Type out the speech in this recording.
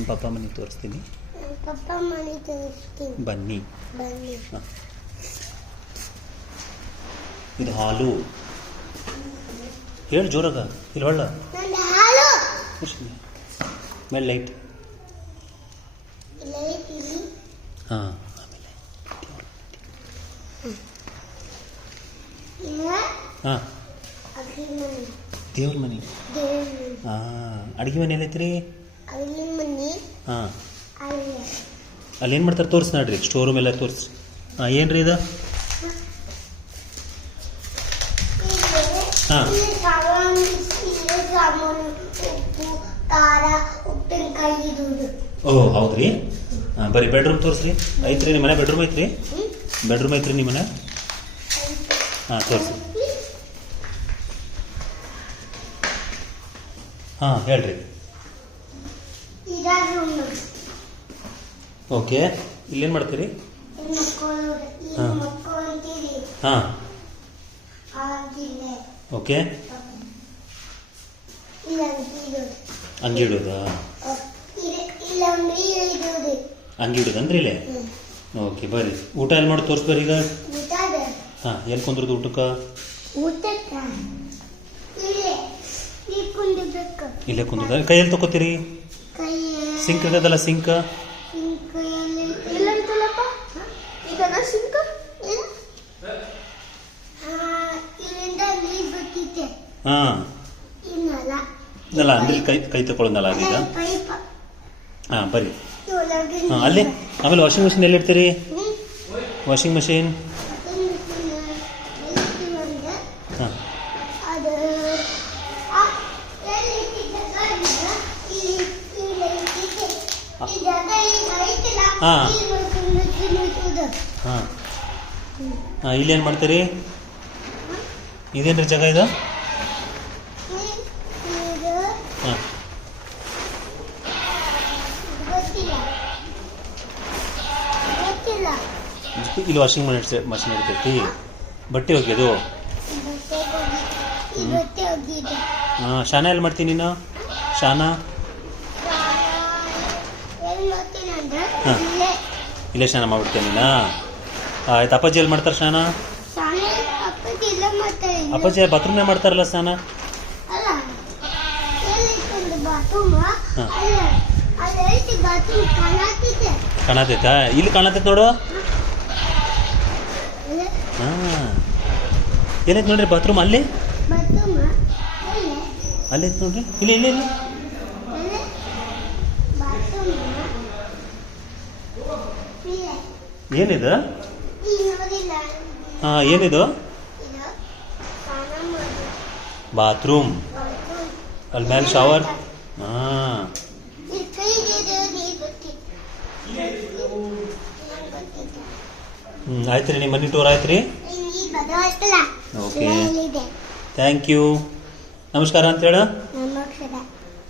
ನಮ್ಮ ಪಪ್ಪ ಮನೆ ತೋರಿಸ್ತೀನಿ. ಬನ್ನಿ. ಹಾಂ, ಇದು ಹಾಲು. ಹೇಳು ಜೋರಾಗ. ಇಲ್ಲಿ ಹೊಳ್ಳ ಮೇಲೆ ಲೈಟ್. ಹಾಂ, ಆಮೇಲೆ ಹಾಂ, ದೇವ್ರ ಮನೆ. ಹಾಂ, ಅಡುಗೆ ಮನೆ ಎಲ್ಲೈತ್ರಿ? ಹಾಂ, ಅಲ್ಲಿ ಏನು ಮಾಡ್ತಾರೆ ತೋರಿಸಿ ನೋಡ್ರಿ. ಸ್ಟೋರ್ ರೂಮ್ ಎಲ್ಲ ತೋರಿಸಿ. ಹಾಂ, ಏನು ರೀ ಇದು? ಹಾಂ, ಓಹ್ ಹೌದ್ರಿ. ಹಾಂ, ಬರ್ರಿ ಬೆಡ್ರೂಮ್ ತೋರಿಸ್ರಿ. ಐತ್ರಿ ನಿಮ್ಮ ಮನೆ? ಬೆಡ್ರೂಮ್ ಐತ್ರಿ? ಬೆಡ್ರೂಮ್ ಐತ್ರಿ ನಿಮ್ಮ ಮನೆ? ಹಾಂ, ತೋರಿಸಿ. ಹಾಂ, ಹೇಳ್ರಿ. ಓಕೆ, ಇಲ್ಲೇನು ಮಾಡ್ತೀರಿ? ಹಾಂ ಹಾಂ, ಓಕೆ. ಅಂಗಿ ಇಡೋದಾ? ಅಂಗಿ ಇಡೋದನ್ರಿ ಇಲ್ಲೇ? ಓಕೆ, ಬರ್ರಿ. ಊಟ ಎಲ್ಲಿ ಮಾಡಿ ತೋರಿಸ್ ಬರ್ರಿ ಈಗ. ಹಾಂ, ಎಲ್ಲಿ ಕುಂದ್ರದು ಊಟಕ್ಕೆ? ಇಲ್ಲೇ ಕುಂದ್ರದ. ಕೈಯಲ್ಲಿ ತಗೋತೀರಿ? ಸಿಂಕ್ ಇರ್ತದಲ್ಲ, ಸಿಂಕ್. ಹಾಂ, ಅಲ್ಲ ಅಂದ್ರೆ ಕೈ ತಗೊಳ್ಳೋದಲ್ಲ ಅದೀಗ. ಹಾಂ, ಬರ್ರಿ. ಹಾಂ, ಅಲ್ಲಿ ಆಮೇಲೆ ವಾಷಿಂಗ್ ಮಿಷಿನ್ ಎಲ್ಲಿ ಇಡ್ತೀರಿ? Washing machine. ಹಾಂ, ಹಾಂ ಹಾಂ ಹಾಂ, ಇಲ್ಲೇನು ಮಾಡ್ತೀರಿ? ಇದೇನ್ರಿ ಜಾಗ ಇದು? ಹಾಂ, ಇಲ್ಲಿ ವಾಷಿಂಗ್ ಮಷಿನ್ ಇರ್ತೈತಿ. ಬಟ್ಟೆ ಒಗೆಯೋದು. ಹಾಂ, ಶಾನ ಎಲ್ಲಿ ಮಾಡ್ತೀನಿ ನೀನು? ಶಾನ ಹಾಂ, ಇಲ್ಲೇ ಸ್ನಾನ ಮಾಡ್ಬಿಡ್ತೇನೆ ನೀನು? ಆಯ್ತು. ಅಪ್ಪಾಜಿ ಎಲ್ಲಿ ಮಾಡ್ತಾರೆ ಸ್ನಾನ? ಅಪ್ಪಾಜಿ ಬಾತ್ರೂಮ್ನೇ ಮಾಡ್ತಾರಲ್ಲ ಸ್ನಾನ. ಕಾಣತೈತಾ? ಇಲ್ಲಿ ಕಾಣತೈತೆ ನೋಡು. ಹಾಂ, ಏನೈತೆ ನೋಡ್ರಿ ಬಾತ್ರೂಮ್? ಅಲ್ಲಿ ಅಲ್ಲೈತೆ ನೋಡ್ರಿ. ಇಲ್ಲಿ ಇಲ್ಲಿ ಇಲ್ಲಿ ಏನಿದು? ಹಾಂ, ಏನಿದು? ಬಾತ್ರೂಮ್. ಅಲ್ಲಿ ಮೇಲೆ ಶವರ್. ಹಾಂ, ಆಯ್ತು ರೀ. ನಿಮ್ಮ ಮನೆ ಟೂರ್ ಆಯ್ತು ರೀ? Okay, thank you. ನಮಸ್ಕಾರ ಅಂತ ಹೇಳ.